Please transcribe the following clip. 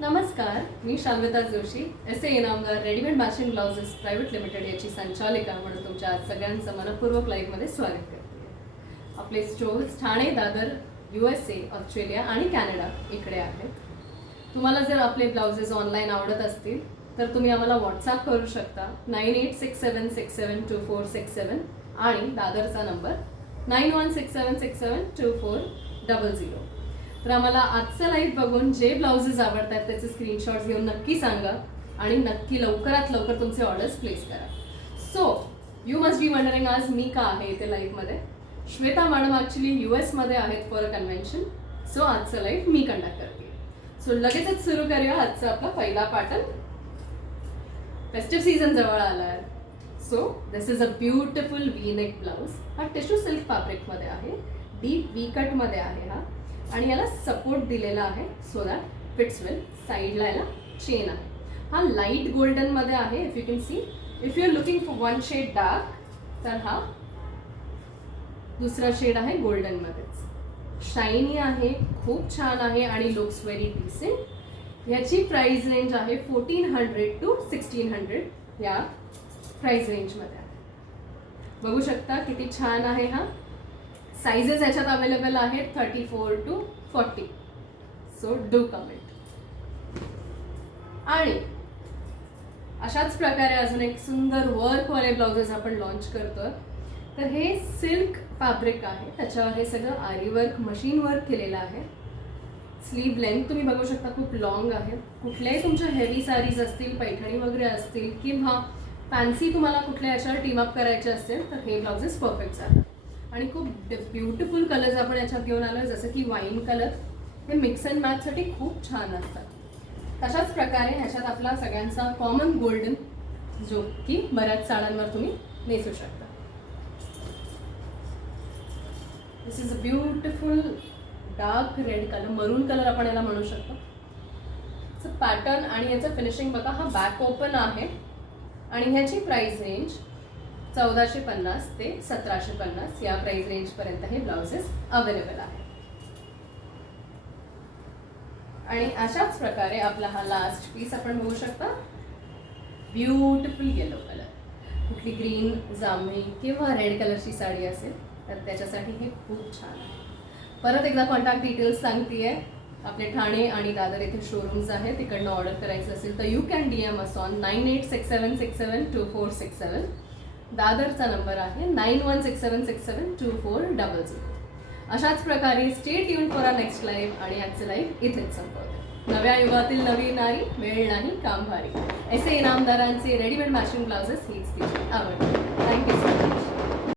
नमस्कार, मी Shalvita Joshi, S A. Inamdar readymade matching blouses private limited याची संचालिका म्हणून तुमच्या आज सगळ्यांचं मनपूर्वक लाईव्हमध्ये स्वागत करते. आपले stores Thane, Dadar, USA, Australia आणि कॅनडा इकडे आहेत. तुम्हाला जर आपले ब्लाउजेस ऑनलाईन आवडत असतील तर तुम्ही आम्हाला व्हॉट्सॲप करू शकता 9867672467 आणि दादरचा नंबर 9167672400. तर आम्हाला आजचं लाईव्ह बघून जे ब्लाउजेस आवडतात त्याचे स्क्रीनशॉट्स घेऊन नक्की सांगा आणि नक्की लवकरात लवकर तुमचे ऑर्डर्स प्लेस करा. So you must be wondering आज मी का आहे इथे लाईव्हमध्ये. श्वेता मॅडम ॲक्च्युली US मध्ये आहेत फॉर अ कन्व्हेन्शन. सो आजचं लाईव्ह मी कंडक्ट करते. सो लगेचच सुरू करूया आजचा आपला पहिला पॅटर्न. फेस्टिव्ह सीझन जवळ आला आहे. So this is a beautiful V neck blouse. हा टिश्यू सिल्क फॅब्रिकमध्ये आहे, डीप वी कटमध्ये आहे हा, आणि याला सपोर्ट दिलेला आहे सो दॅट फिट्स वेल. साईडला याला चेन आहे. हा लाईट गोल्डनमध्ये आहे. If you can see, if you are looking for one shade dark तर हा दुसरा शेड आहे गोल्डनमध्येच. शायनी आहे, खूप छान आहे आणि लुक्स व्हेरी डिसेंट. याची प्राइस रेंज आहे 1400 to 1600 या प्राइस रेंजमध्ये आहे. बघू शकता किती छान आहे हा. साइजेस याच्यात अवेलेबल आहेत 34 to 40. So do comment. आणि अशाच प्रकारे अजून एक सुंदर वर्कवाले ब्लाउजेस आपण लॉन्च करतोय. तर हे सिल्क फॅब्रिक आहे, त्याच्यावर हे सगळं आरी वर्क, मशीन वर्क केलेलं आहे. स्लीव लेंथ तुम्ही बघू शकता खूप लॉंग आहे. कुठल्याही तुमच्या हेवी साडीज असतील, पैठणी वगैरे असतील किंवा फॅन्सी तुम्हाला कुठल्या याच्यावर टीम अप करायचे असेल तर हे ब्लाउजेस परफेक्ट आहेत. आणि खूप ब्युटिफुल कलर्स आपण याच्यात घेऊन आलो, जसं की वाईन कलर. हे मिक्स अँड मॅचसाठी खूप छान असतात. तशाच प्रकारे ह्याच्यात आपला सगळ्यांचा कॉमन गोल्डन, जो की बऱ्याच साड्यांवर तुम्ही नेसू शकता. This is a beautiful dark red colour, maroon colour आपण याला म्हणू शकतो. पॅटर्न आणि याचं फिनिशिंग बघा. हा बॅक ओपन आहे आणि ह्याची प्राइस रेंज 1450 ते 1750 या प्राइस रेंजपर्यंत हे ब्लाउजेस अवेलेबल आहे. आणि अशाच प्रकारे आपला हा लास्ट पीस आपण बघू शकता. Beautiful yellow colour. कुठली ग्रीन, जांभळी किंवा रेड कलरची साडी असेल तर त्याच्यासाठी हे खूप छान आहे. परत एकदा कॉन्टॅक्ट डिटेल्स सांगते. आपले ठाणे आणि दादर येथे शोरूम्स आहेत. तिकडनं ऑर्डर करायचं असेल तर you can DM us on 9867672467. दादरचा नंबर आहे 9167672400. अशाच प्रकारे stay tune for a next live. आणि आजचं लाईव्ह इथेच संपवते. नव्या युगातील नवी नारी, वेळ नाही काम भारी. एस.ए. इनामदारांचे रेडीमेड मॅचिंग ब्लाउजेस हीच तिची आवड.